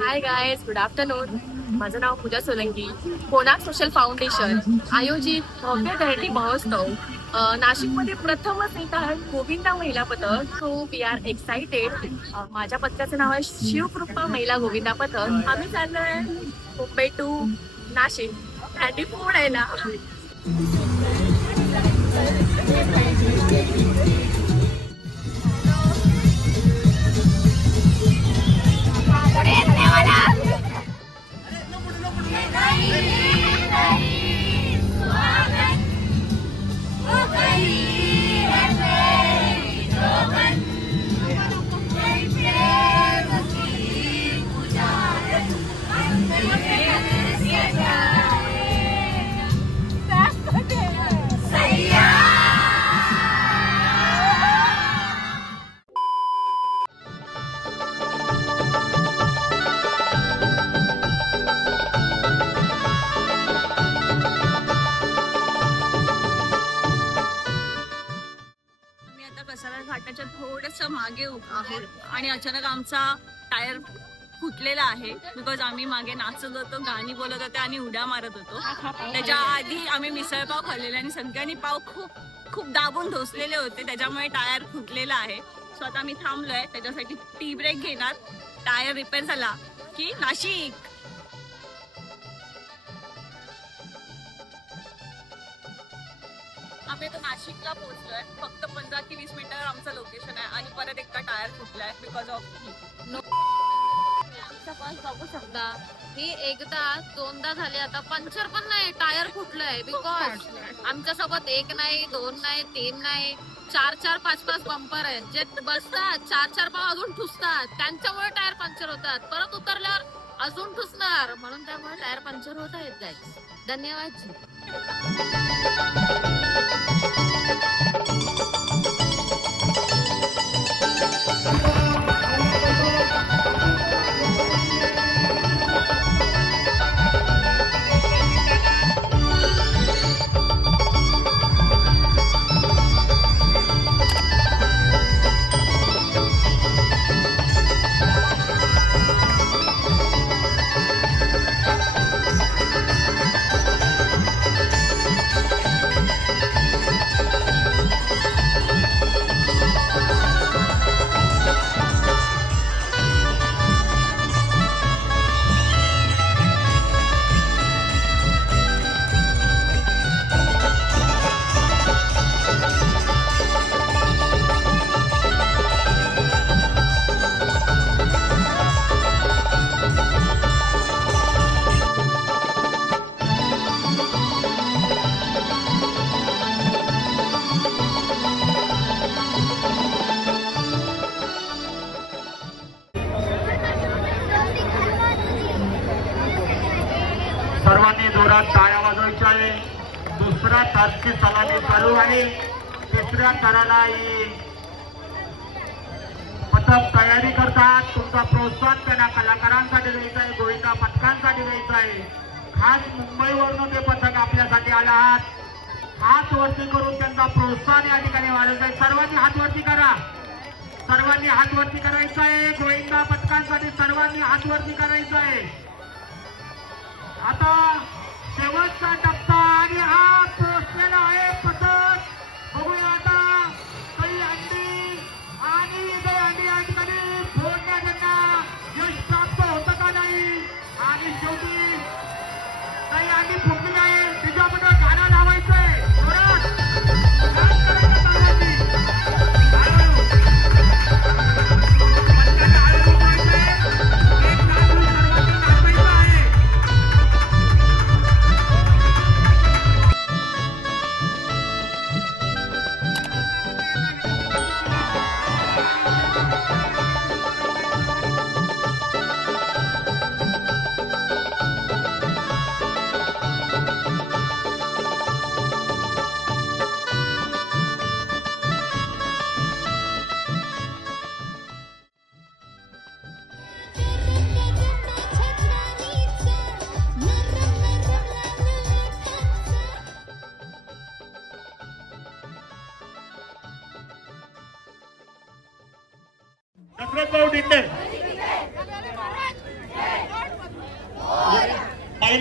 Hi guys, good afternoon. माझं नाव पूजा Solanki. Konark social foundation आयोजित भव्य दहीहंडी महोत्सव नाशिकमध्ये प्रथमच येत आहे. गोविंदा महिला पथक. So we are excited. माझ्या पथकाचं नाव आहे शिवकृपा महिला गोविंदा पथक. आम्ही चाललोय मुंबई टू नाशिक हँडी फोडायला. घाटाच्या थोडस मागे उभा आहोत आणि अचानक आमचा टायर फुटलेला आहे. बिकॉज आम्ही मागे नाचत होतो, गाणी बोलत होते आणि उड्या मारत होतो. त्याच्या आधी आम्ही मिसळपाव खाल्लेले आणि सगळ्यांनी पाव खूप दाबून ढोसलेले होते, त्याच्यामुळे टायर फुटलेला आहे. सो आता आम्ही थांबलोय, त्याच्यासाठी टी ब्रेक घेणार. टायर रिपेअर झाला की नाशिक. आम्ही आता नाशिकला पोहोचलोय. फक्त 15 ते 20 मिनिटावर आमचं लोकेशन आहे आणि परत एकदा टायर फुटलाय बिकॉज ऑफ आमचा बस बघू शकता. ही एकदा दोनदा झाले, आता पंक्चर पण नाही, टायर फुटलंय. बिकॉज आमच्या सोबत 1 नाही, 2 नाही, 3 नाही, 4-4, 5-5 बंपर आहेत. जे बसतात 4-4 पाव अजून ठुसतात, त्यांच्यामुळे टायर पंक्चर होतात. परत उतरल्यावर अजून ठुसणार, म्हणून त्यामुळे टायर पंक्चर होत आहेत गाईस. धन्यवाद जी. सर्वांनी जोरात टाळ्या वाजवायच्या आहे. दुसऱ्या तासची सलामी चालू राहील. तिसऱ्या ताराला पथक तयारी करतात. तुमचा प्रोत्साहन त्यांना कलाकारांसाठी द्यायचा आहे, गोविंदा पथकांसाठी द्यायचा आहे. खास मुंबईवरून ते पथक आपल्यासाठी आले आहात. हात वरती करून त्यांचा प्रोत्साहन या ठिकाणी वाढवत आहे. सर्वांनी हात वरती करा. सर्वांनी हात वरती करायचा आहे. गोविंदा पथकांसाठी सर्वांनी हात वरती करायचा आहे. आता शेवटचा टप्पा आणि हा पोहोचलेला आहे पथक. बघूया आता काही अंडी आणि काही अंडी या ठिकाणी फोडण्यात त्यांना यश प्राप्त होतं का नाही. आणि शेवटी काही अंडी फुटली आहे, तिच्याबद्दल गाणं लावायचं आहे.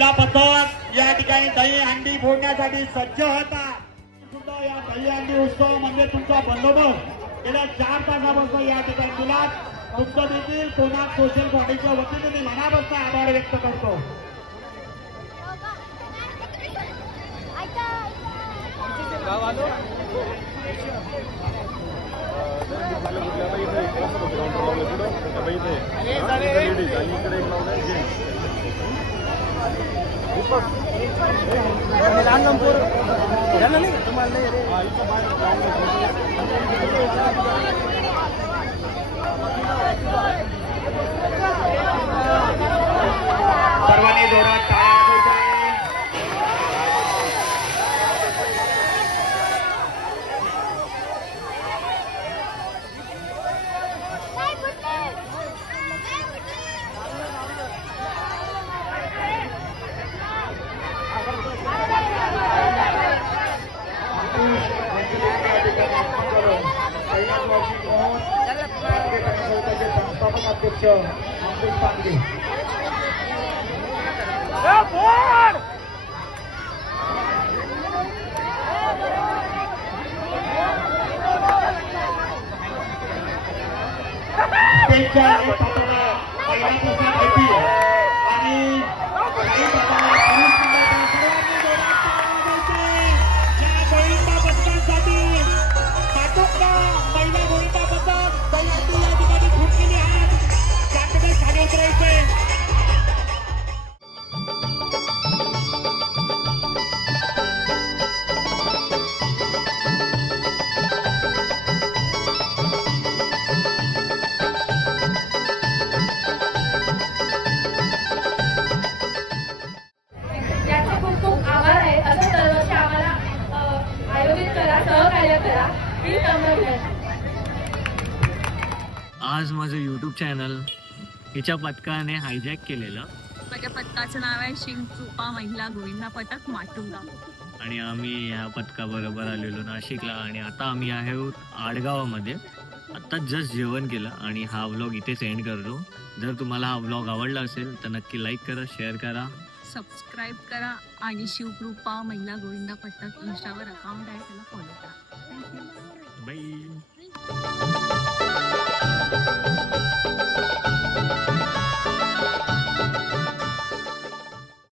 गोविंदा पथक या ठिकाणी दही हंडी फोडण्यासाठी सज्ज होता. सुद्धा या दही हंडी उत्सव म्हणजे तुमचा बंदोबस्त गेल्या 4 तासापासून या ठिकाणी केला. तुमचं देखील कोणाक सोशल फाउंडेशनच्या वतीने मी मनापासून आभार व्यक्त करतो. सर्वांनी जोरात टाळ्या संस्थापक अध्यक्ष अंकुश पांडे. आज माझं यूट्यूब चॅनल हिच्या पथकाने हायजॅक केलेलं. माझ्या पथकाचं नाव आहे शिवकृपा महिला गोविंदा पथक माटुंगा आणि आम्ही ह्या पथकाबरोबर आलेलो नाशिकला आणि आता आम्ही आहोत आडगावामध्ये. आत्ताच जस्ट जेवण केलं आणि हा व्लॉग इथेच एंड करतो. जर तुम्हाला हा व्लॉग आवडला असेल तर नक्की लाईक करा, शेअर करा, सबस्क्राईब करा आणि शिवकृपा महिला गोविंदा पथक इंस्टावर अकाउंट आहे त्याला फॉलो करा. बाय.